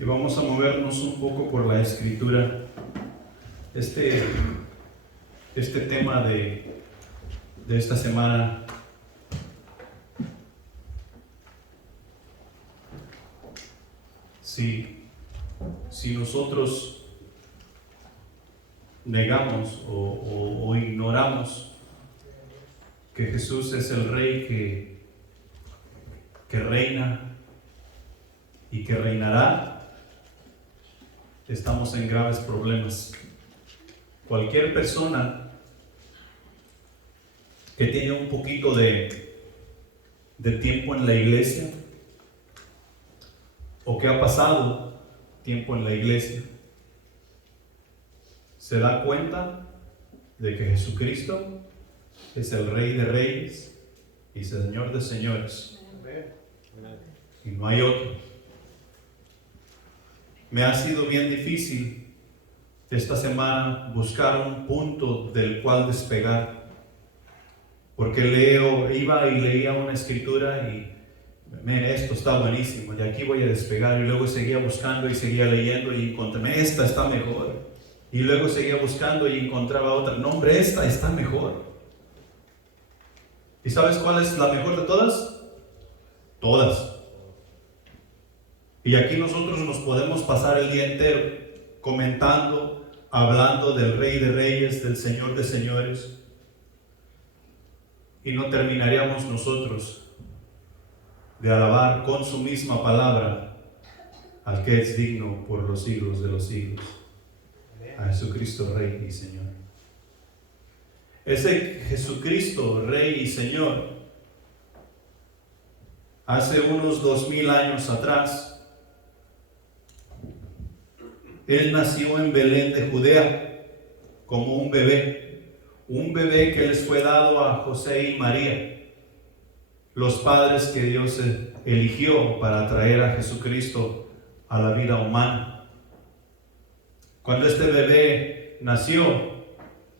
Y vamos a movernos un poco por la escritura. Este tema de esta semana si nosotros negamos o ignoramos que Jesús es el Rey que reina y que reinará, estamos en graves problemas. Cualquier persona que tiene un poquito de tiempo en la iglesia o que ha pasado tiempo en la iglesia se da cuenta de que Jesucristo es el Rey de Reyes y Señor de Señores, y no hay otro. Me ha sido bien difícil esta semana buscar un punto del cual despegar, porque iba y leía una escritura y esto está buenísimo, de aquí voy a despegar, y luego seguía buscando y seguía leyendo y encontré, esta está mejor, y luego seguía buscando y encontraba otra, no hombre, esta está mejor. ¿Y sabes cuál es la mejor de todas? Todas. Y aquí nosotros nos podemos pasar el día entero comentando, hablando del Rey de Reyes, del Señor de Señores, y no terminaríamos nosotros de alabar con su misma palabra al que es digno por los siglos de los siglos, a Jesucristo Rey y Señor. Ese Jesucristo Rey y Señor, hace unos 2000 años atrás, Él nació en Belén de Judea como un bebé que les fue dado a José y María, los padres que Dios eligió para traer a Jesucristo a la vida humana. Cuando este bebé nació,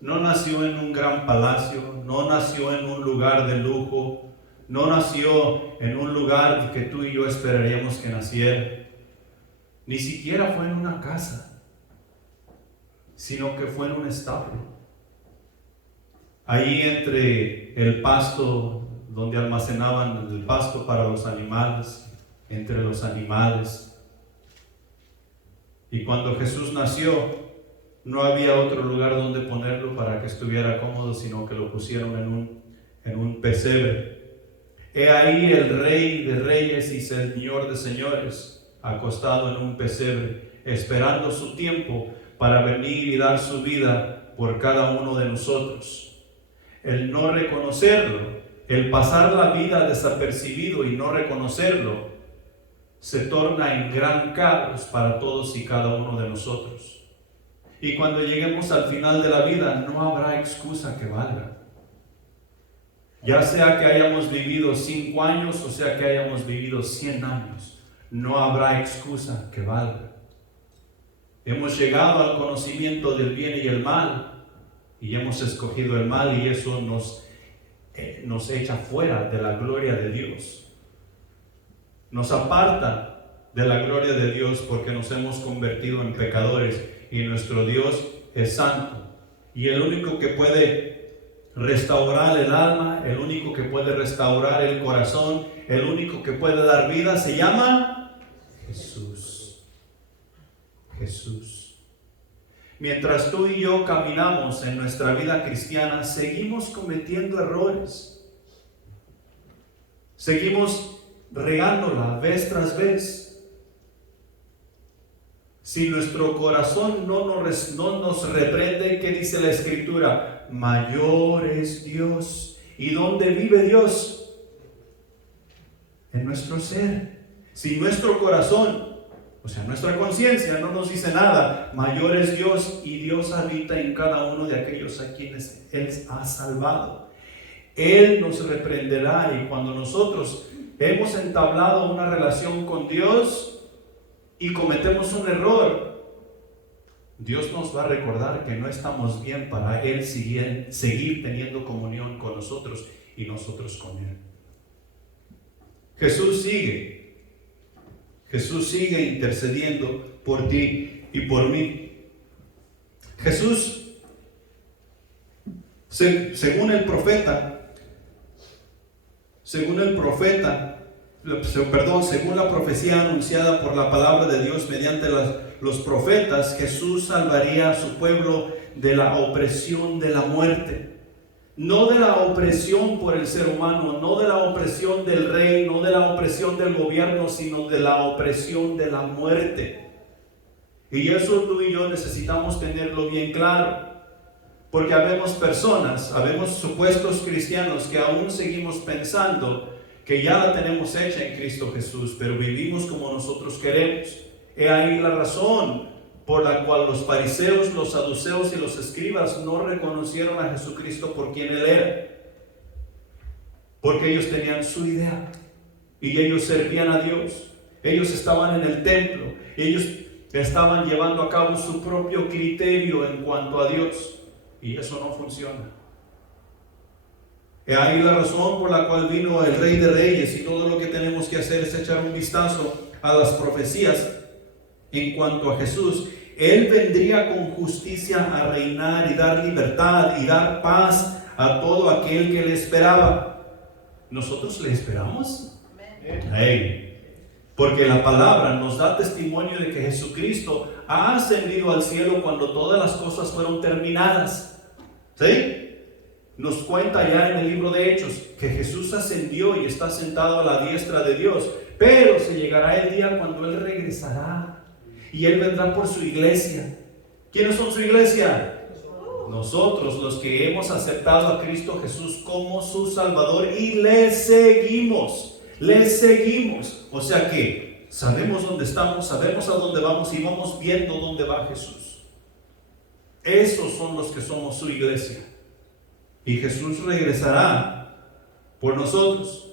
no nació en un gran palacio, no nació en un lugar de lujo, no nació en un lugar que tú y yo esperaríamos que naciera. Ni siquiera fue en una casa, sino que fue en un establo. Ahí entre el pasto, donde almacenaban el pasto para los animales, entre los animales. Y cuando Jesús nació, no había otro lugar donde ponerlo para que estuviera cómodo, sino que lo pusieron en un pesebre. He ahí el Rey de Reyes y Señor de Señores, acostado en un pesebre, esperando su tiempo para venir y dar su vida por cada uno de nosotros. El no reconocerlo, el pasar la vida desapercibido y no reconocerlo, se torna en gran caos para todos y cada uno de nosotros. Y cuando lleguemos al final de la vida, no habrá excusa que valga. Ya sea que hayamos vivido 5 años o sea que hayamos vivido 100 años, no habrá excusa que valga. Hemos llegado al conocimiento del bien y el mal y hemos escogido el mal, y eso nos echa fuera de la gloria de Dios. Nos aparta de la gloria de Dios porque nos hemos convertido en pecadores, y nuestro Dios es santo. Y el único que puede restaurar el alma, el único que puede restaurar el corazón, el único que puede dar vida se llama Jesús. Jesús. Mientras tú y yo caminamos en nuestra vida cristiana, seguimos cometiendo errores. Seguimos regándola vez tras vez. Si nuestro corazón no nos reprende, ¿qué dice la Escritura? Mayor es Dios. ¿Y dónde vive Dios? En nuestro ser. Si nuestro corazón, o sea, nuestra conciencia no nos dice nada, mayor es Dios, y Dios habita en cada uno de aquellos a quienes Él ha salvado. Él nos reprenderá, y cuando nosotros hemos entablado una relación con Dios y cometemos un error, Dios nos va a recordar que no estamos bien para Él seguir teniendo comunión con nosotros y nosotros con Él. Jesús sigue Jesús sigue intercediendo por ti y por mí. Jesús, según el profeta, según la profecía anunciada por la palabra de Dios mediante los profetas, Jesús salvaría a su pueblo de la opresión de la muerte. No de la opresión por el ser humano, no de la opresión del rey, no de la opresión del gobierno, sino de la opresión de la muerte. Y eso tú y yo necesitamos tenerlo bien claro. Porque habemos personas, habemos supuestos cristianos que aún seguimos pensando que ya la tenemos hecha en Cristo Jesús, pero vivimos como nosotros queremos. He ahí la razón por la cual los fariseos, los saduceos y los escribas no reconocieron a Jesucristo por quien Él era. Porque ellos tenían su idea y ellos servían a Dios. Ellos estaban en el templo, ellos estaban llevando a cabo su propio criterio en cuanto a Dios, y eso no funciona. He ahí la razón por la cual vino el Rey de Reyes, y todo lo que tenemos que hacer es echar un vistazo a las profecías en cuanto a Jesús. Él vendría con justicia a reinar y dar libertad y dar paz a todo aquel que le esperaba. ¿Nosotros le esperamos? Hey, porque la palabra nos da testimonio de que Jesucristo ha ascendido al cielo cuando todas las cosas fueron terminadas. ¿Sí? Nos cuenta ya en el libro de Hechos que Jesús ascendió y está sentado a la diestra de Dios, pero se llegará el día cuando Él regresará y Él vendrá por su iglesia. ¿Quiénes son su iglesia? Nosotros, los que hemos aceptado a Cristo Jesús como su Salvador y le seguimos. O sea que sabemos dónde estamos, sabemos a dónde vamos y vamos viendo dónde va Jesús. Esos son los que somos su iglesia. Y Jesús regresará por nosotros.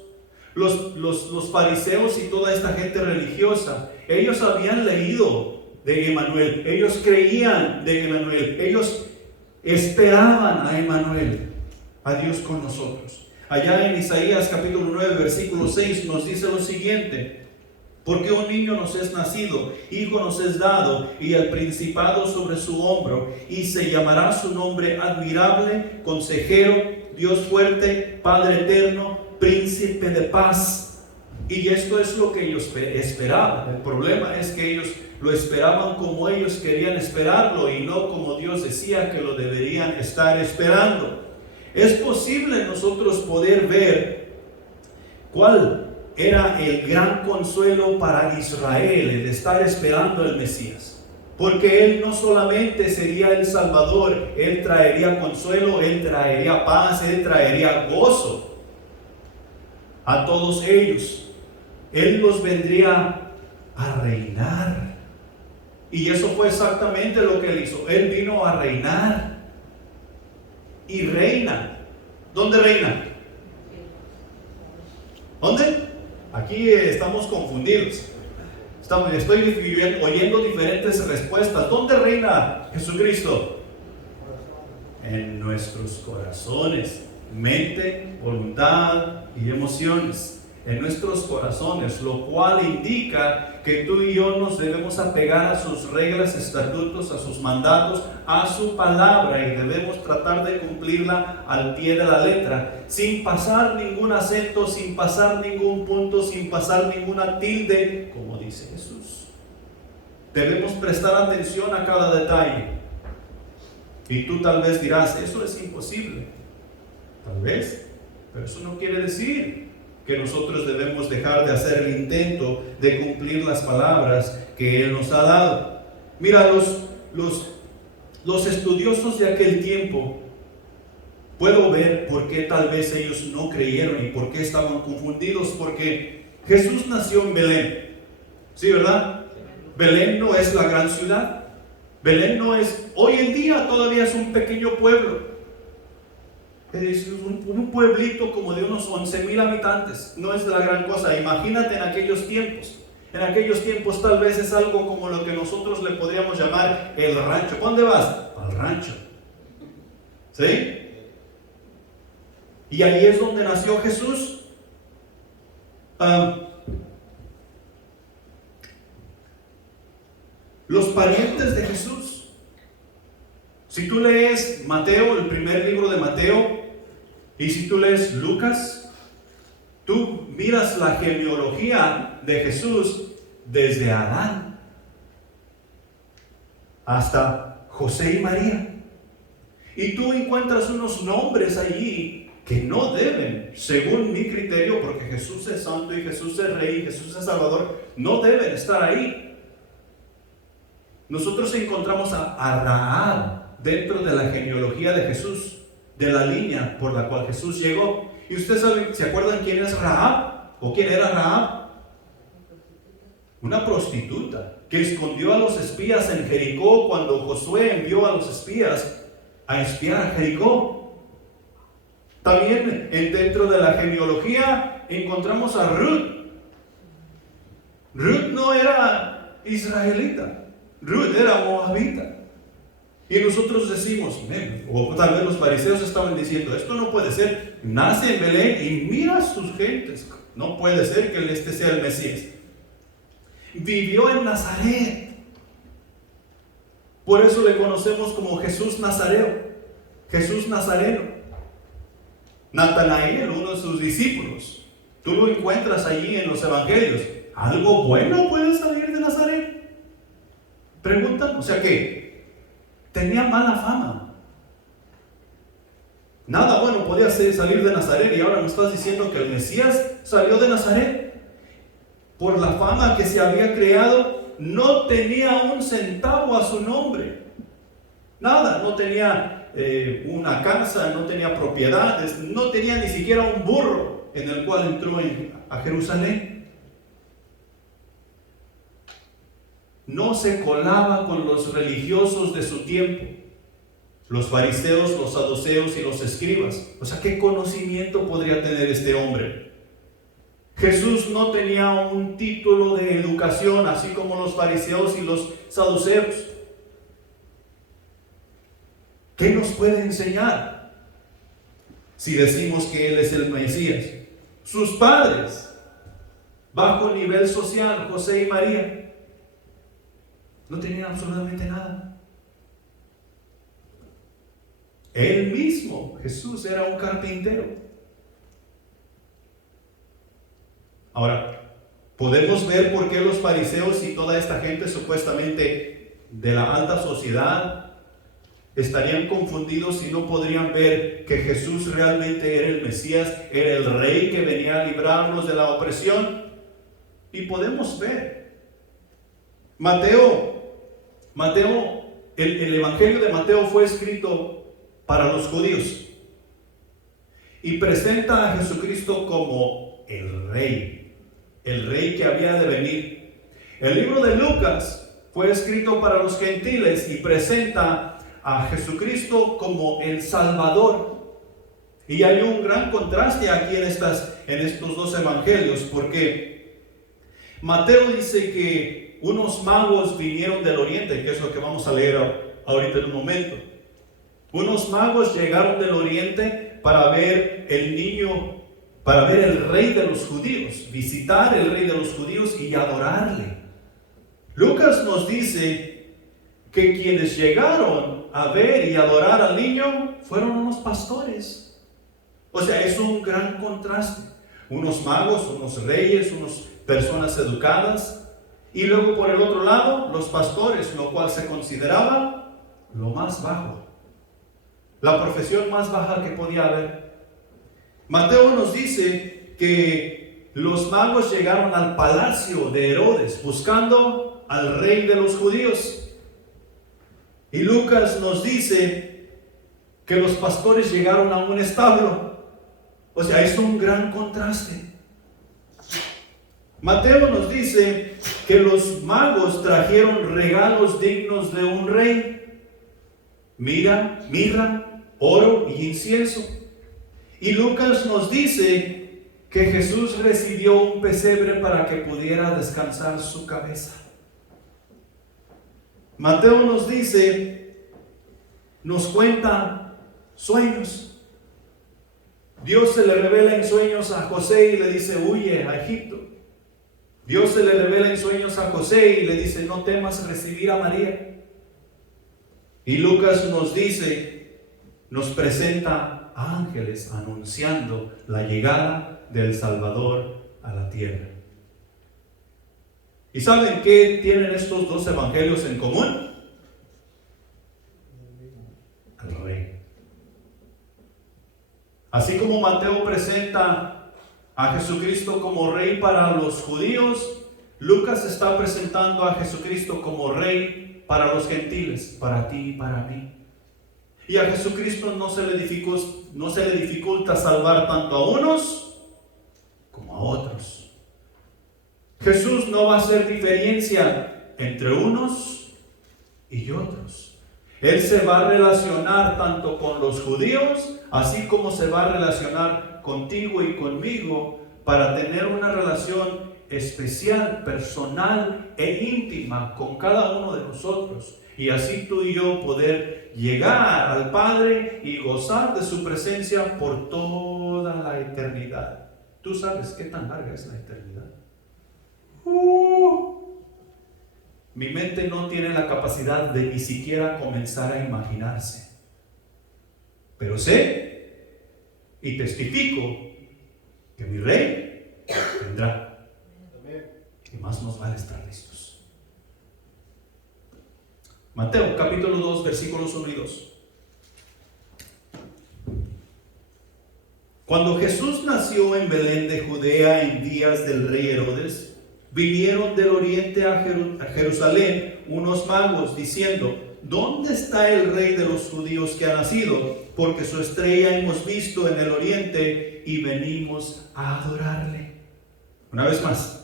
Los fariseos y toda esta gente religiosa, ellos habían leído de Emmanuel, ellos creían de Emmanuel, ellos esperaban a Emmanuel, a Dios con nosotros. Allá en Isaías capítulo 9 versículo 6 nos dice lo siguiente: porque un niño nos es nacido, hijo nos es dado, y el principado sobre su hombro, y se llamará su nombre admirable, consejero, Dios fuerte, Padre eterno, príncipe de paz. Y esto es lo que ellos esperaban. El problema es que ellos lo esperaban como ellos querían esperarlo y no como Dios decía que lo deberían estar esperando. Es posible nosotros poder ver cuál era el gran consuelo para Israel, el estar esperando al Mesías. Porque Él no solamente sería el Salvador, Él traería consuelo, Él traería paz, Él traería gozo a todos ellos. Él los vendría a reinar. Y eso fue exactamente lo que Él hizo. Él vino a reinar. Y reina. ¿Dónde reina? ¿Dónde? Aquí estamos confundidos. Estoy oyendo diferentes respuestas. ¿Dónde reina Jesucristo? En nuestros corazones, mente, voluntad y emociones. En nuestros corazones, lo cual indica que tú y yo nos debemos apegar a sus reglas, estatutos, a sus mandatos, a su palabra, y debemos tratar de cumplirla al pie de la letra, sin pasar ningún acento, sin pasar ningún punto, sin pasar ninguna tilde, como dice Jesús. Debemos prestar atención a cada detalle. Y tú tal vez dirás: eso es imposible. Tal vez, pero eso no quiere decir que nosotros debemos dejar de hacer el intento de cumplir las palabras que Él nos ha dado. Mira, los estudiosos de aquel tiempo, puedo ver por qué tal vez ellos no creyeron y por qué estaban confundidos, porque Jesús nació en Belén. ¿Sí, verdad? Belén no es la gran ciudad. Belén no es, hoy en día todavía es un pequeño pueblo. Es un pueblito como de unos 11,000 habitantes. No es la gran cosa. Imagínate en aquellos tiempos. En aquellos tiempos tal vez es algo como lo que nosotros le podríamos llamar el rancho. ¿Dónde vas? Al rancho. ¿Sí? Y ahí es donde nació Jesús. Y si tú lees Lucas, tú miras la genealogía de Jesús desde Adán hasta José y María. Y tú encuentras unos nombres allí que no deben, según mi criterio, porque Jesús es santo y Jesús es rey y Jesús es salvador, no deben estar ahí. Nosotros encontramos a Rahab dentro de la genealogía de Jesús, de la línea por la cual Jesús llegó. ¿Y ustedes saben, se acuerdan quién es Rahab? ¿O quién era Rahab? Una prostituta que escondió a los espías en Jericó cuando Josué envió a los espías a espiar a Jericó. También dentro de la genealogía encontramos a Ruth. Ruth no era israelita, Ruth era moabita. Y nosotros decimos, o tal vez los fariseos estaban diciendo, esto no puede ser, nace en Belén y mira a sus gentes, no puede ser que este sea el Mesías. Vivió en Nazaret, por eso le conocemos como Jesús Nazareo, Jesús Nazareno. Natanael, uno de sus discípulos, tú lo encuentras allí en los evangelios. ¿Algo bueno puede salir de Nazaret? Preguntan, o sea que tenía mala fama. Nada bueno podía salir de Nazaret, y ahora me estás diciendo que el Mesías salió de Nazaret. Por la fama que se había creado, no tenía un centavo a su nombre. Nada, no tenía una casa, no tenía propiedades, no tenía ni siquiera un burro en el cual entró a Jerusalén. No se colaba con los religiosos de su tiempo, los fariseos, los saduceos y los escribas. O sea, ¿qué conocimiento podría tener este hombre? Jesús no tenía un título de educación, así como los fariseos y los saduceos. ¿Qué nos puede enseñar si decimos que Él es el Mesías? Sus padres, bajo nivel social, José y María, no tenían absolutamente nada. Él mismo, Jesús, era un carpintero. Ahora, podemos ver por qué los fariseos y toda esta gente supuestamente de la alta sociedad estarían confundidos y no podrían ver que Jesús realmente era el Mesías, era el Rey que venía a librarnos de la opresión. Y podemos ver, el Evangelio de Mateo fue escrito para los judíos y presenta a Jesucristo como el Rey que había de venir. El libro de Lucas fue escrito para los gentiles y presenta a Jesucristo como el Salvador. Y hay un gran contraste aquí en estos dos evangelios, porque Mateo dice que unos magos vinieron del oriente, que es lo que vamos a leer ahorita en un momento. Unos magos llegaron del oriente para ver el niño, para ver el Rey de los judíos, visitar el Rey de los judíos y adorarle. Lucas nos dice que quienes llegaron a ver y adorar al niño fueron unos pastores. O sea, es un gran contraste. Unos magos, unos reyes, unas personas educadas, y luego por el otro lado, los pastores, lo cual se consideraba lo más bajo, la profesión más baja que podía haber. Mateo nos dice que los magos llegaron al palacio de Herodes buscando al rey de los judíos. Y Lucas nos dice que los pastores llegaron a un establo. O sea, es un gran contraste. Mateo nos dice que los magos trajeron regalos dignos de un rey: mirra, oro y incienso. Y Lucas nos dice que Jesús recibió un pesebre para que pudiera descansar su cabeza. Mateo nos cuenta sueños. Dios se le revela en sueños a José y le dice: huye a Egipto. Dios se le revela en sueños a José y le dice: no temas recibir a María. Y Lucas nos presenta ángeles anunciando la llegada del Salvador a la tierra. ¿Y saben qué tienen estos dos evangelios en común? Al Rey. Así como Mateo presenta a Jesucristo como Rey para los judíos, Lucas está presentando a Jesucristo como Rey para los gentiles, para ti y para mí. Y a Jesucristo no se le dificulta salvar tanto a unos como a otros. Jesús no va a hacer diferencia entre unos y otros. Él se va a relacionar tanto con los judíos, así como se va a relacionar contigo y conmigo, para tener una relación especial, personal e íntima con cada uno de nosotros. Y así tú y yo poder llegar al Padre y gozar de su presencia por toda la eternidad. ¿Tú sabes qué tan larga es la eternidad? Mi mente no tiene la capacidad de ni siquiera comenzar a imaginarse. Pero sé y testifico que mi Rey vendrá. Y más nos vale estar listos. Mateo capítulo 2 versículos 1 y 2. Cuando Jesús nació en Belén de Judea en días del rey Herodes, vinieron del oriente a Jerusalén unos magos diciendo: ¿dónde está el rey de los judíos que ha nacido? Porque su estrella hemos visto en el oriente y venimos a adorarle. Una vez más.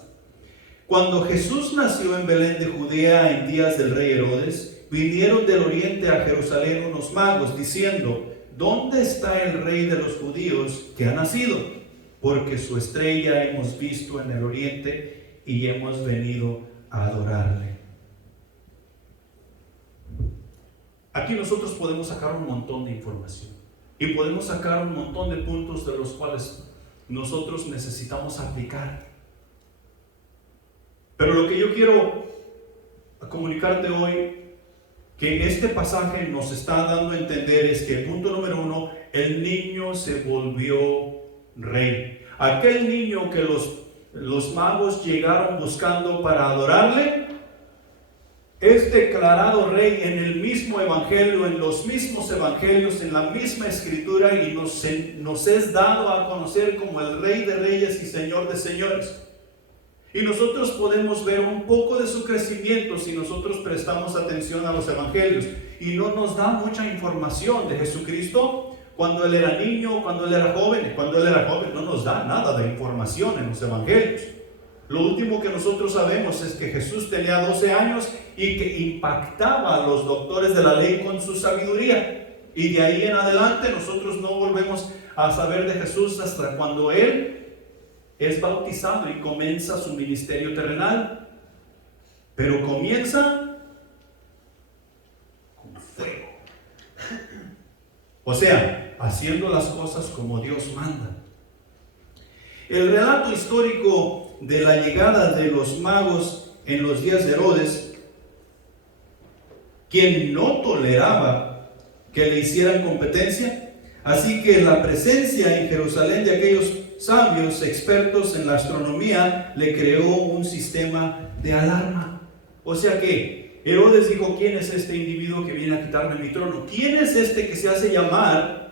Cuando Jesús nació en Belén de Judea en días del rey Herodes, vinieron del oriente a Jerusalén unos magos diciendo: ¿dónde está el rey de los judíos que ha nacido? Porque su estrella hemos visto en el oriente y hemos venido a adorarle. Aquí nosotros podemos sacar un montón de información y podemos sacar un montón de puntos de los cuales nosotros necesitamos aplicar. Pero lo que yo quiero comunicarte hoy, que este pasaje nos está dando a entender, es que punto número 1, el niño se volvió rey. Aquel niño que los magos llegaron buscando para adorarle, es declarado rey en el mismo evangelio, en los mismos evangelios, en la misma escritura, y nos es dado a conocer como el Rey de Reyes y Señor de Señores. Y nosotros podemos ver un poco de su crecimiento si nosotros prestamos atención a los evangelios. Y no nos da mucha información de Jesucristo cuando Él era niño, cuando Él era joven. Cuando Él era joven no nos da nada de información en los evangelios. Lo último que nosotros sabemos es que Jesús tenía 12 años y que impactaba a los doctores de la ley con su sabiduría. Y de ahí en adelante nosotros no volvemos a saber de Jesús hasta cuando Él es bautizado y comienza su ministerio terrenal. Pero comienza con fuego. O sea, haciendo las cosas como Dios manda. El relato histórico de la llegada de los magos en los días de Herodes, quien no toleraba que le hicieran competencia, así que la presencia en Jerusalén de aquellos sabios expertos en la astronomía le creó un sistema de alarma. O sea que Herodes dijo: ¿quién es este individuo que viene a quitarme mi trono? ¿Quién es este que se hace llamar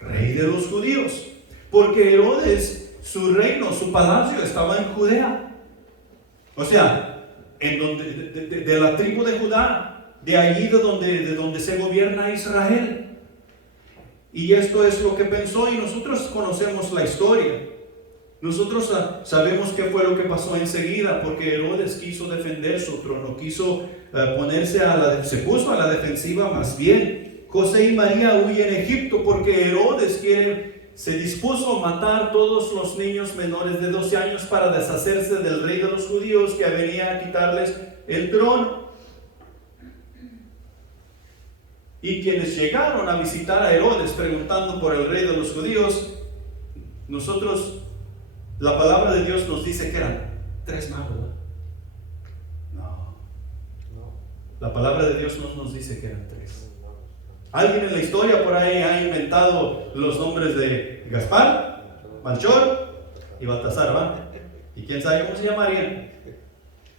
Rey de los Judíos? Porque Herodes, su reino, su palacio estaba en Judea. O sea, de la tribu de Judá, de allí de donde se gobierna Israel. Y esto es lo que pensó, y nosotros conocemos la historia. Nosotros sabemos qué fue lo que pasó enseguida, porque Herodes quiso defender su trono, quiso se puso a la defensiva más bien. José y María huyen a Egipto porque Herodes se dispuso a matar todos los niños menores de 12 años para deshacerse del rey de los judíos que venía a quitarles el trono. Y quienes llegaron a visitar a Herodes preguntando por el rey de los judíos, la palabra de Dios nos dice que eran 3 magos, ¿verdad? No. La palabra de Dios no nos dice que eran 3. Alguien en la historia por ahí ha inventado los nombres de Gaspar, Melchor y Baltasar, ¿va? Y quién sabe cómo se llamarían.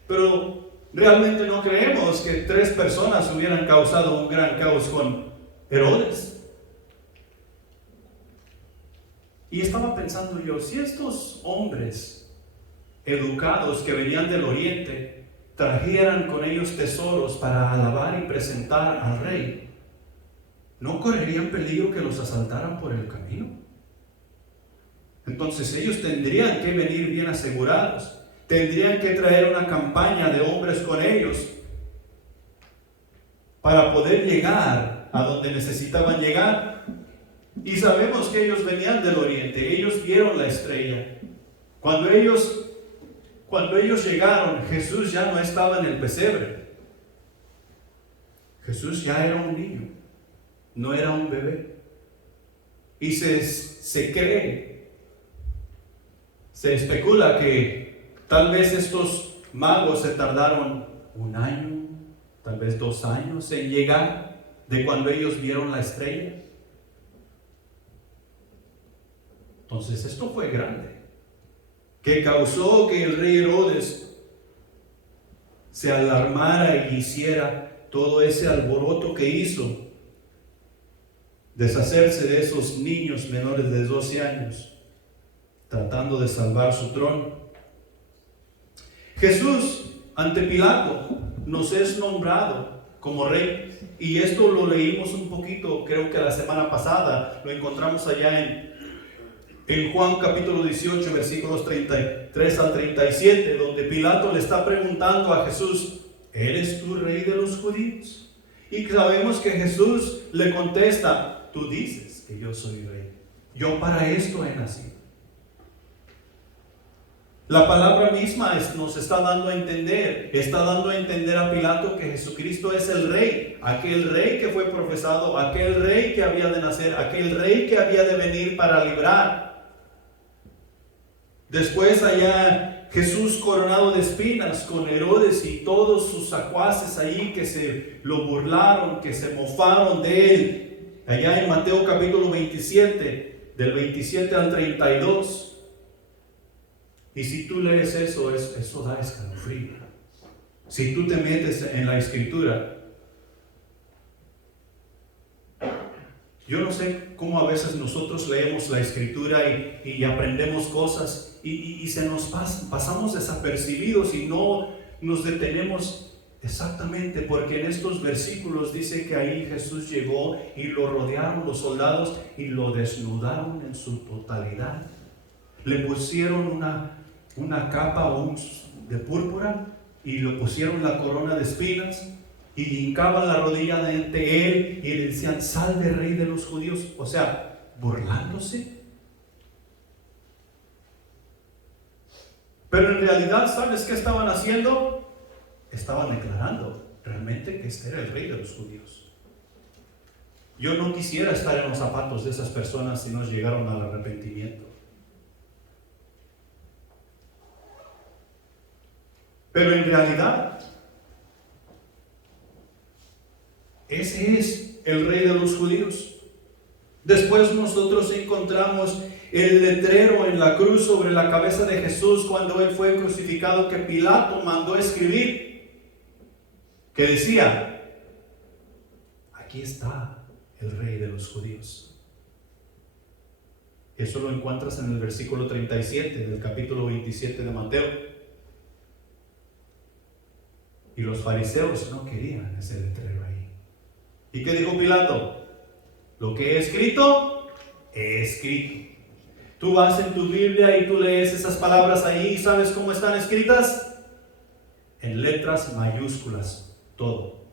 Pero realmente no creemos que 3 personas hubieran causado un gran caos con Herodes. Y estaba pensando yo, si estos hombres educados que venían del oriente trajeran con ellos tesoros para alabar y presentar al rey, ¿no correrían peligro que los asaltaran por el camino? Entonces ellos tendrían que venir bien asegurados, tendrían que traer una campaña de hombres con ellos para poder llegar a donde necesitaban llegar. Y sabemos que ellos venían del oriente, ellos vieron la estrella. Cuando ellos llegaron, Jesús ya no estaba en el pesebre. Jesús ya era un niño, no era un bebé. Y se cree, se especula que tal vez estos magos se tardaron 1 año, tal vez 2 años en llegar de cuando ellos vieron la estrella. Entonces esto fue grande, que causó que el rey Herodes se alarmara y hiciera todo ese alboroto que hizo, deshacerse de esos niños menores de 12 años, tratando de salvar su trono. Jesús, ante Pilato, nos es nombrado como rey, y esto lo leímos un poquito, creo que la semana pasada, lo encontramos allá en Juan capítulo 18, versículos 33 al 37, donde Pilato le está preguntando a Jesús, ¿eres tú rey de los judíos? Y sabemos que Jesús le contesta, tú dices que yo soy rey, yo para esto he nacido. La palabra misma nos está dando a entender a Pilato que Jesucristo es el rey, aquel rey que fue profesado, aquel rey que había de nacer, aquel rey que había de venir para librar. Después allá Jesús coronado de espinas con Herodes y todos sus secuaces ahí que se lo burlaron, que se mofaron de él. Allá en Mateo capítulo 27, del 27 al 32. Y si tú lees eso, eso da escalofrío. Si tú te metes en la escritura, yo no sé cómo a veces nosotros leemos la escritura y aprendemos cosas y se nos pasamos desapercibidos y no nos detenemos exactamente, porque en estos versículos dice que ahí Jesús llegó y lo rodearon los soldados y lo desnudaron en su totalidad. Le pusieron una capa de púrpura y le pusieron la corona de espinas y hincaban la rodilla ante él y le decían, salve rey de los judíos, o sea, burlándose. Pero en realidad, ¿sabes qué estaban haciendo? Estaban declarando realmente que este era el rey de los judíos. Yo no quisiera estar en los zapatos de esas personas si no llegaron al arrepentimiento. Pero en realidad, ese es el rey de los judíos. Después nosotros encontramos el letrero en la cruz sobre la cabeza de Jesús cuando él fue crucificado, que Pilato mandó escribir, que decía, aquí está el rey de los judíos. Eso lo encuentras en el versículo 37 del capítulo 27 de Mateo. Y los fariseos no querían ese letrero ahí. ¿Y qué dijo Pilato? Lo que he escrito, he escrito. Tú vas en tu Biblia y tú lees esas palabras ahí, y ¿sabes cómo están escritas? En letras mayúsculas, todo.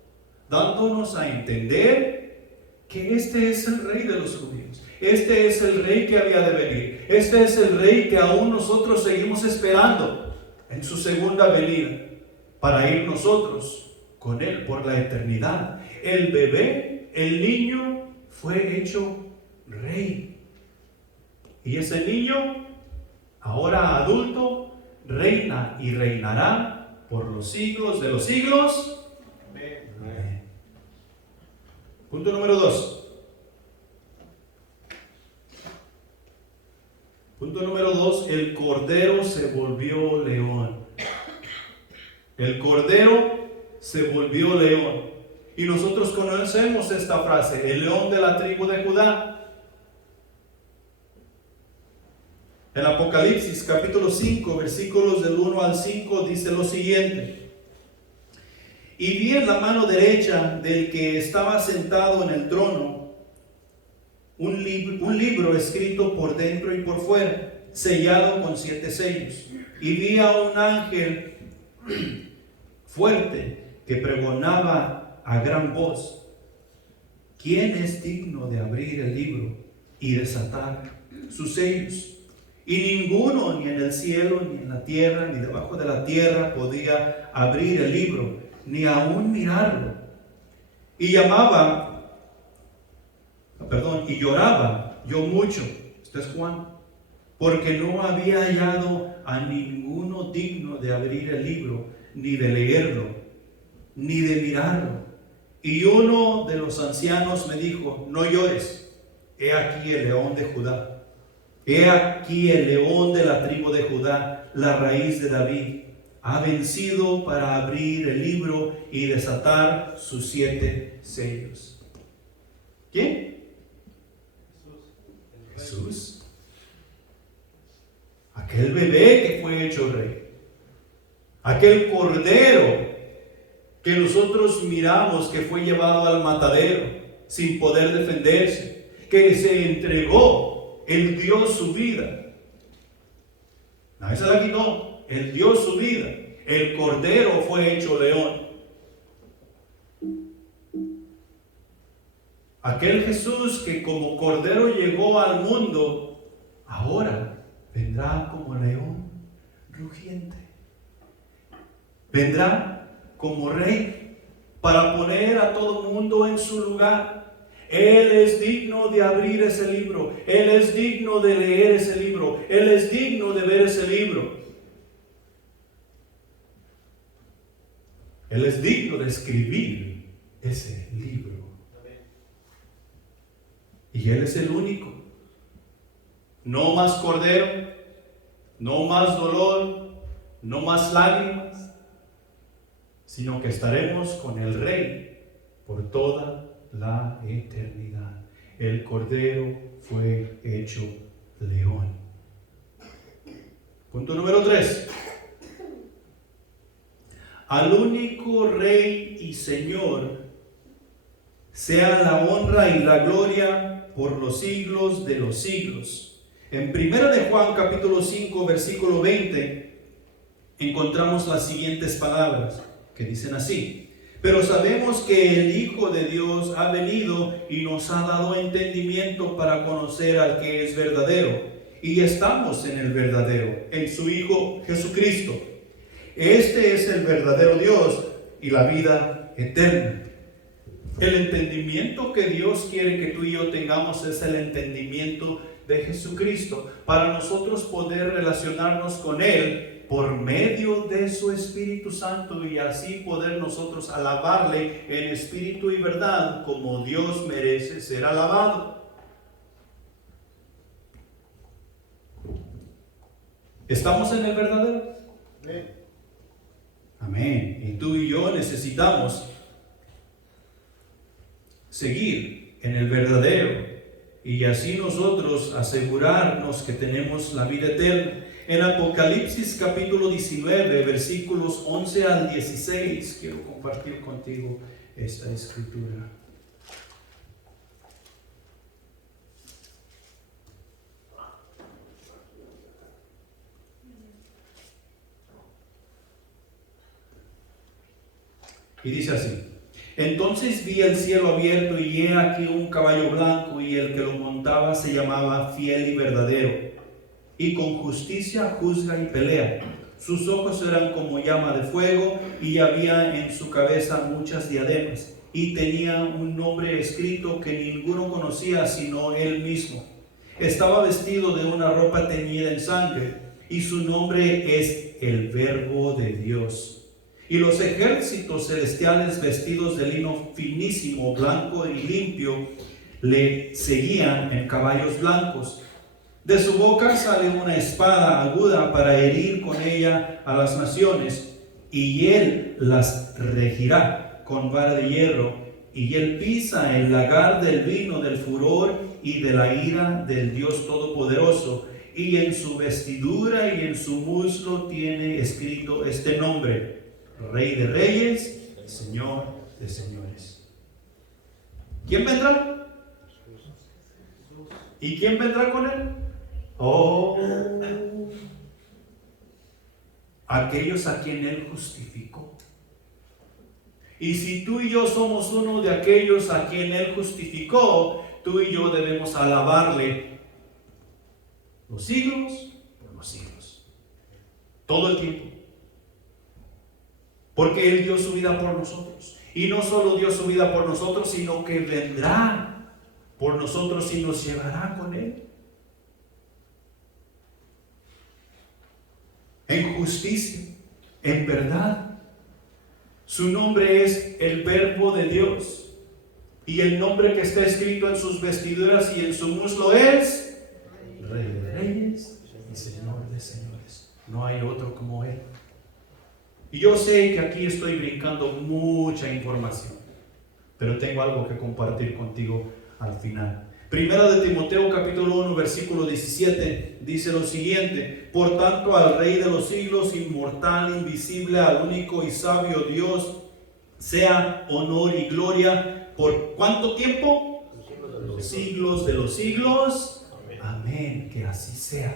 Dándonos a entender que este es el rey de los judíos. Este es el rey que había de venir. Este es el rey que aún nosotros seguimos esperando en su segunda venida, para ir nosotros con él por la eternidad. El bebé, el niño, fue hecho rey. Y ese niño, ahora adulto, reina y reinará por los siglos de los siglos. Amén. Punto número 2. Punto número 2, el cordero se volvió león. El cordero se volvió león. Y nosotros conocemos esta frase, el león de la tribu de Judá. En Apocalipsis capítulo 5, versículos del 1 al 5, dice lo siguiente. Y vi en la mano derecha del que estaba sentado en el trono un libro escrito por dentro y por fuera, sellado con 7 sellos. Y vi a un ángel fuerte que pregonaba a gran voz: ¿quién es digno de abrir el libro y desatar sus sellos? Y ninguno, ni en el cielo, ni en la tierra, ni debajo de la tierra, podía abrir el libro, ni aún mirarlo. Y lloraba yo mucho, este es Juan, porque no había hallado a ninguno digno de abrir el libro, ni de leerlo, ni de mirarlo. Y uno de los ancianos me dijo: no llores, he aquí el león de Judá. He aquí el león de la tribu de Judá, la raíz de David, ha vencido para abrir el libro y desatar sus 7 sellos. ¿Quién? Jesús. Aquel bebé que fue hecho rey. Aquel cordero que nosotros miramos que fue llevado al matadero sin poder defenderse, que se entregó. Él dio su vida. Nadie se la quitó. Él dio su vida. El cordero fue hecho león. Aquel Jesús que como cordero llegó al mundo, ahora vendrá como león rugiente. Vendrá como rey para poner a todo mundo en su lugar. Él es digno de abrir ese libro. Él es digno de leer ese libro. Él es digno de ver ese libro. Él es digno de escribir ese libro. Y Él es el único. No más cordero, no más dolor, no más lágrimas, sino que estaremos con el Rey por toda la eternidad. El cordero fue hecho león. Punto número 3. Al único Rey y Señor sea la honra y la gloria por los siglos de los siglos. En 1 de Juan capítulo 5 versículo 20 encontramos las siguientes palabras que dicen así: pero sabemos que el Hijo de Dios ha venido y nos ha dado entendimiento para conocer al que es verdadero. Y estamos en el verdadero, en su Hijo Jesucristo. Este es el verdadero Dios y la vida eterna. El entendimiento que Dios quiere que tú y yo tengamos es el entendimiento de Jesucristo, para nosotros poder relacionarnos con Él por medio de su Espíritu Santo y así poder nosotros alabarle en espíritu y verdad como Dios merece ser alabado. ¿Estamos en el verdadero? Amén. Amén. Y tú y yo necesitamos seguir en el verdadero y así nosotros asegurarnos que tenemos la vida eterna. En Apocalipsis capítulo 19, versículos 11 al 16, quiero compartir contigo esta escritura. Y dice así: entonces vi el cielo abierto y he aquí un caballo blanco, y el que lo montaba se llamaba Fiel y Verdadero, y con justicia juzga y pelea. Sus ojos eran como llama de fuego, y había en su cabeza muchas diademas, y tenía un nombre escrito que ninguno conocía sino él mismo. Estaba vestido de una ropa teñida en sangre, y su nombre es el Verbo de Dios. Y los ejércitos celestiales vestidos de lino finísimo, blanco y limpio, le seguían en caballos blancos. De su boca sale una espada aguda para herir con ella a las naciones, y él las regirá con vara de hierro, y él pisa el lagar del vino del furor y de la ira del Dios Todopoderoso, y en su vestidura y en su muslo tiene escrito este nombre: Rey de Reyes, Señor de Señores. ¿Quién vendrá? ¿Y quién vendrá con él? Oh, aquellos a quien él justificó. Y si tú y yo somos uno de aquellos a quien él justificó, tú y yo debemos alabarle los siglos por los siglos, todo el tiempo, porque él dio su vida por nosotros. Y no solo dio su vida por nosotros, sino que vendrá por nosotros y nos llevará con él en justicia, en verdad. Su nombre es el Verbo de Dios, y el nombre que está escrito en sus vestiduras y en su muslo es Rey de Reyes y Señor de Señores. No hay otro como él. Y yo sé que aquí estoy brincando mucha información, pero tengo algo que compartir contigo al final. Primera de Timoteo capítulo 1 versículo 17 dice lo siguiente: por tanto, al Rey de los siglos, inmortal, invisible, al único y sabio Dios, sea honor y gloria por ¿cuánto tiempo? Los siglos de los siglos. Amén. Que así sea.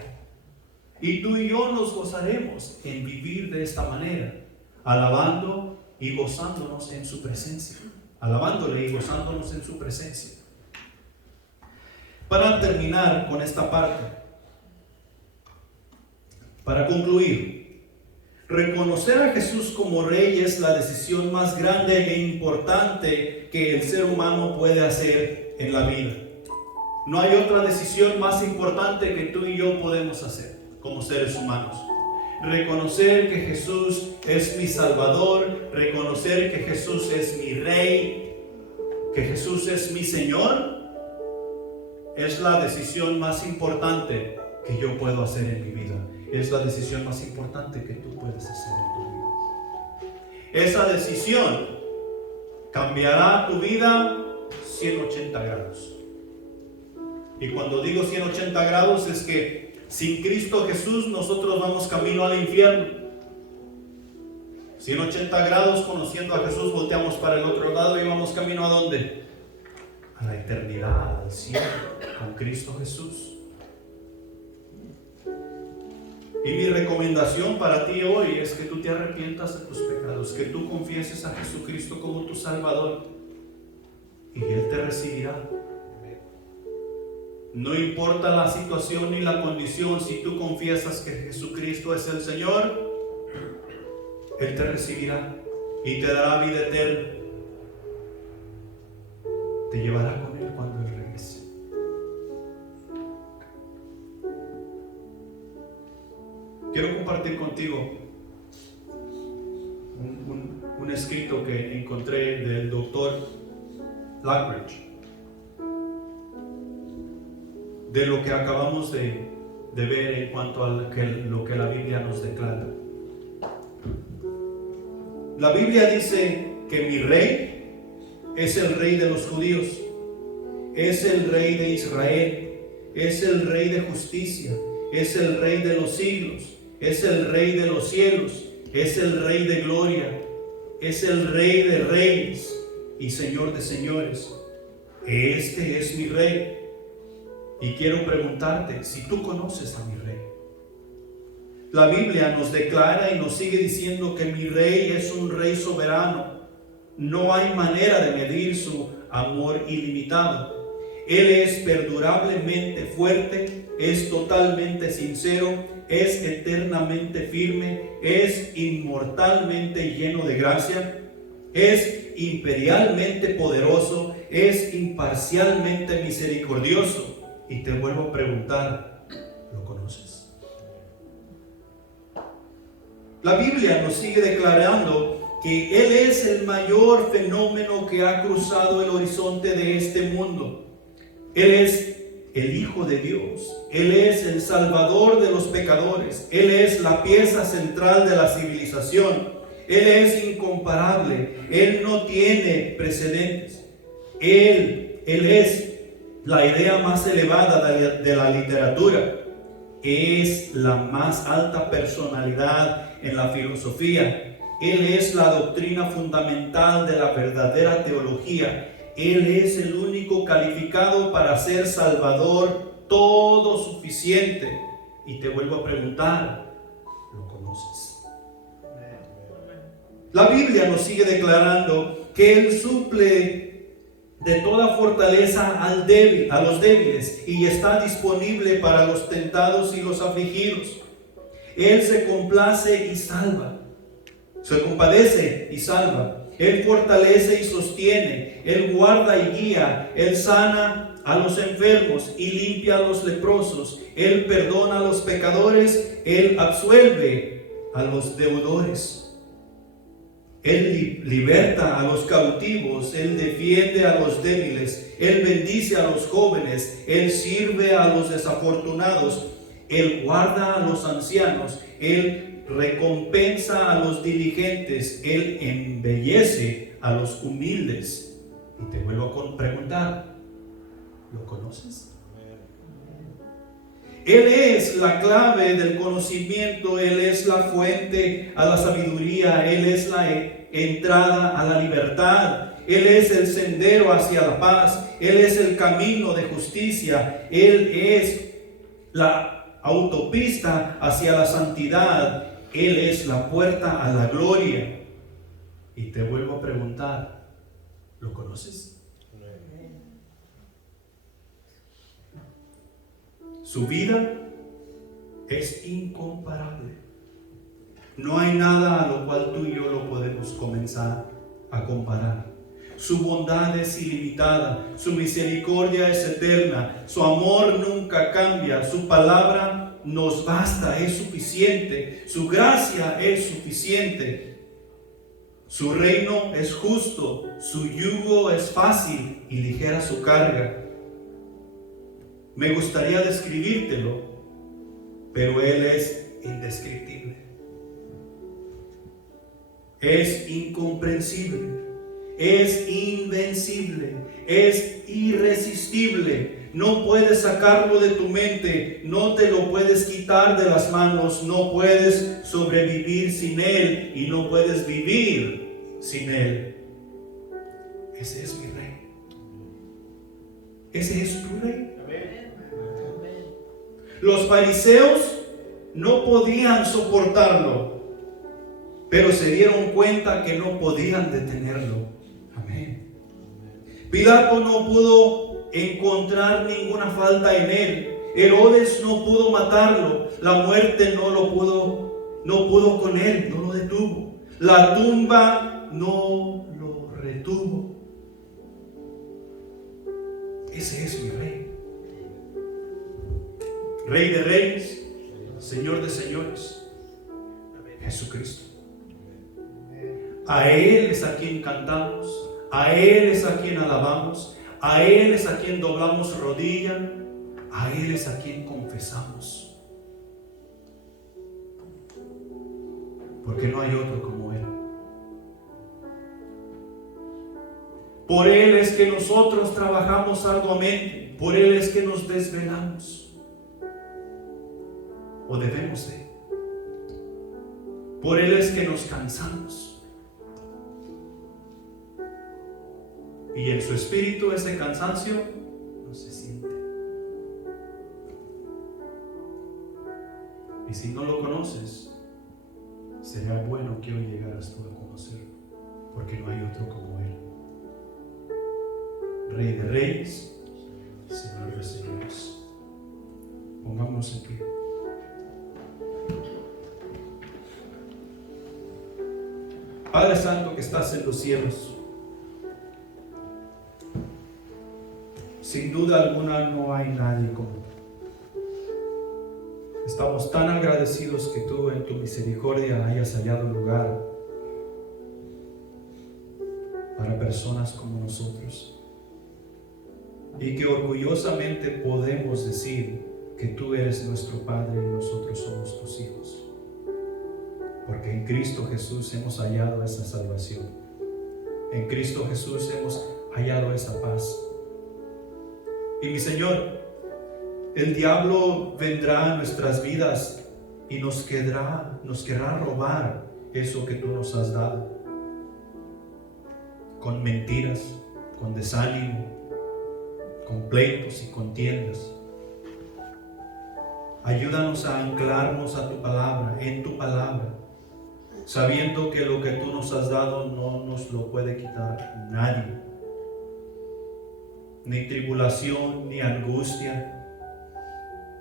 Y tú y yo nos gozaremos en vivir de esta manera, alabando y gozándonos en su presencia, alabándole y gozándonos en su presencia. Para terminar con esta parte, para concluir, reconocer a Jesús como Rey es la decisión más grande e importante que el ser humano puede hacer en la vida. No hay otra decisión más importante que tú y yo podemos hacer como seres humanos. Reconocer que Jesús es mi Salvador, reconocer que Jesús es mi Rey, que Jesús es mi Señor, es la decisión más importante que yo puedo hacer en mi vida. Es la decisión más importante que tú puedes hacer en tu vida. Esa decisión cambiará tu vida 180 grados. Y cuando digo 180 grados es que sin Cristo Jesús nosotros vamos camino al infierno. 180 grados, conociendo a Jesús, volteamos para el otro lado y vamos camino ¿a dónde? A la eternidad, al cielo, con Cristo Jesús. Y mi recomendación para ti hoy es que tú te arrepientas de tus pecados, que tú confieses a Jesucristo como tu Salvador, y Él te recibirá. No importa la situación ni la condición, si tú confiesas que Jesucristo es el Señor, Él te recibirá y te dará vida eterna. Te llevará con Él cuando Él regrese. Quiero compartir contigo un escrito que encontré del doctor Blackridge, de lo que acabamos de ver en cuanto a lo que la Biblia nos declara. La Biblia dice que mi Rey es el Rey de los judíos, es el Rey de Israel, es el Rey de justicia, es el Rey de los siglos, es el Rey de los cielos, es el Rey de gloria, es el Rey de reyes y Señor de señores. Este es mi Rey. Y quiero preguntarte si tú conoces a mi Rey. La Biblia nos declara y nos sigue diciendo que mi Rey es un Rey soberano. No hay manera de medir su amor ilimitado. Él es perdurablemente fuerte, es totalmente sincero, es eternamente firme, es inmortalmente lleno de gracia, es imperialmente poderoso, es imparcialmente misericordioso. Y te vuelvo a preguntar, ¿lo conoces? La Biblia nos sigue declarando que Él es el mayor fenómeno que ha cruzado el horizonte de este mundo. Él es el Hijo de Dios. Él es el Salvador de los pecadores. Él es la pieza central de la civilización. Él es incomparable. Él no tiene precedentes. Él es la idea más elevada de la literatura. Es la más alta personalidad en la filosofía. Él es la doctrina fundamental de la verdadera teología. Él es el único calificado para ser Salvador, todo suficiente. Y te vuelvo a preguntar, ¿lo conoces? La Biblia nos sigue declarando que Él suple de toda fortaleza a los débiles y está disponible para los tentados y los afligidos. Él se complace y salva. Se compadece y salva. Él fortalece y sostiene. Él guarda y guía. Él sana a los enfermos y limpia a los leprosos. Él perdona a los pecadores. Él absuelve a los deudores. Él liberta a los cautivos. Él defiende a los débiles. Él bendice a los jóvenes. Él sirve a los desafortunados. Él guarda a los ancianos. Él recompensa a los diligentes. Él embellece a los humildes. Y te vuelvo a preguntar, ¿lo conoces? Él es la clave del conocimiento. Él es la fuente a la sabiduría. Él es la entrada a la libertad. Él es el sendero hacia la paz. Él es el camino de justicia. Él es la autopista hacia la santidad. Él es la puerta a la gloria. Y te vuelvo a preguntar, ¿lo conoces? Su vida es incomparable. No hay nada a lo cual tú y yo lo podemos comenzar a comparar. Su bondad es ilimitada, su misericordia es eterna, su amor nunca cambia, su palabra nos basta, es suficiente, su gracia es suficiente. Su reino es justo, su yugo es fácil y ligera su carga. Me gustaría describírtelo, pero Él es indescriptible. Es incomprensible, es invencible, es irresistible. No puedes sacarlo de tu mente, no te lo puedes quitar de las manos, no puedes sobrevivir sin Él y no puedes vivir sin Él. Ese es mi Rey. Ese es tu Rey. Los fariseos no podían soportarlo, pero se dieron cuenta que no podían detenerlo. Amén. Pilato no pudo encontrar ninguna falta en él. Herodes no pudo matarlo. La muerte no pudo con él, no lo detuvo. La tumba no lo retuvo. Ese es mi Rey. Rey de reyes, Señor de señores, Jesucristo. A Él es a quien cantamos, a Él es a quien alabamos, a Él es a quien doblamos rodilla, a Él es a quien confesamos. Porque no hay otro como Él. Por Él es que nosotros trabajamos arduamente, por Él es que nos desvelamos. O debemos de. Por Él es que nos cansamos. Y en su espíritu ese cansancio no se siente. Y si no lo conoces, sería bueno que hoy llegaras tú a conocerlo, porque no hay otro como Él. Rey de reyes, Señor de señores. Pongámonos en pie. Padre Santo que estás en los cielos, sin duda alguna no hay nadie como tú. Estamos tan agradecidos que tú en tu misericordia hayas hallado lugar para personas como nosotros. Y que orgullosamente podemos decir que tú eres nuestro Padre y nosotros somos tus hijos. Porque en Cristo Jesús hemos hallado esa salvación. En Cristo Jesús hemos hallado esa paz. Y mi Señor, el diablo vendrá a nuestras vidas y nos querrá robar eso que tú nos has dado. Con mentiras, con desánimo, con pleitos y contiendas. Ayúdanos a anclarnos a tu palabra, en tu palabra, sabiendo que lo que tú nos has dado no nos lo puede quitar nadie. Ni tribulación, ni angustia,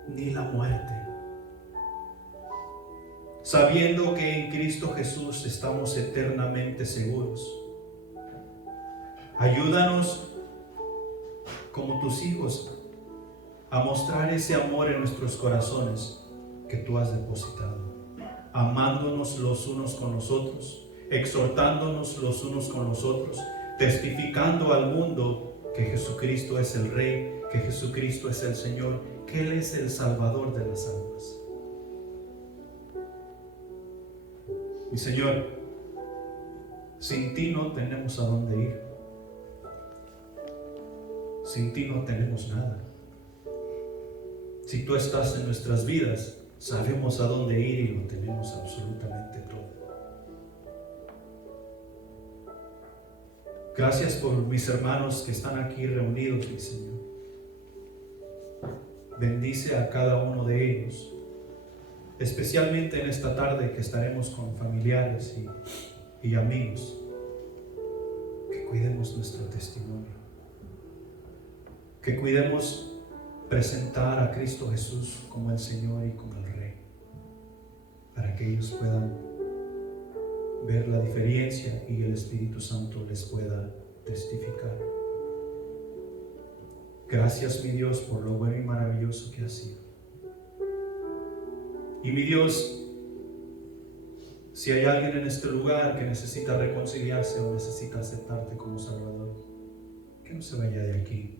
ni la muerte. Sabiendo que en Cristo Jesús estamos eternamente seguros. Ayúdanos como tus hijos a mostrar ese amor en nuestros corazones que tú has depositado, amándonos los unos con los otros, exhortándonos los unos con los otros, testificando al mundo que Jesucristo es el Rey, que Jesucristo es el Señor, que Él es el Salvador de las almas. Mi Señor, sin ti no tenemos a dónde ir. Sin ti no tenemos nada. Si tú estás en nuestras vidas, sabemos a dónde ir y lo tenemos absolutamente todo. Gracias por mis hermanos que están aquí reunidos, mi Señor. Bendice a cada uno de ellos, especialmente en esta tarde que estaremos con familiares y amigos. Que cuidemos nuestro testimonio. Que cuidemos presentar a Cristo Jesús como el Señor y como el Rey, para que ellos puedan ver la diferencia y el Espíritu Santo les pueda testificar. Gracias, mi Dios, por lo bueno y maravilloso que has sido. Y mi Dios, si hay alguien en este lugar que necesita reconciliarse o necesita aceptarte como Salvador, que no se vaya de aquí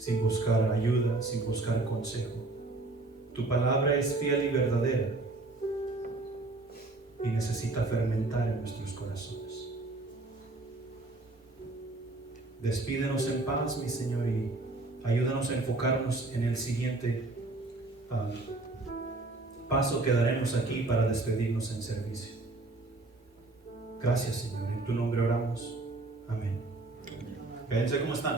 sin buscar ayuda, sin buscar consejo. Tu palabra es fiel y verdadera y necesita fermentar en nuestros corazones. Despídenos en paz, mi Señor, y ayúdanos a enfocarnos en el siguiente paso que daremos aquí para despedirnos en servicio. Gracias, Señor. En tu nombre oramos. Amén. Fíjense cómo están.